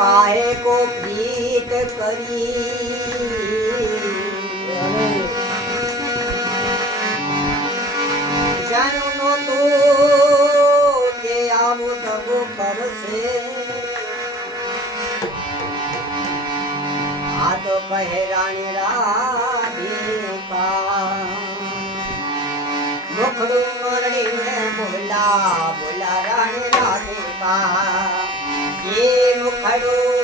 પાહે કો પ્રીત કરી. જાણું નહોતું કે આવું દગો કરશે. આ તો કહે રાણી গেল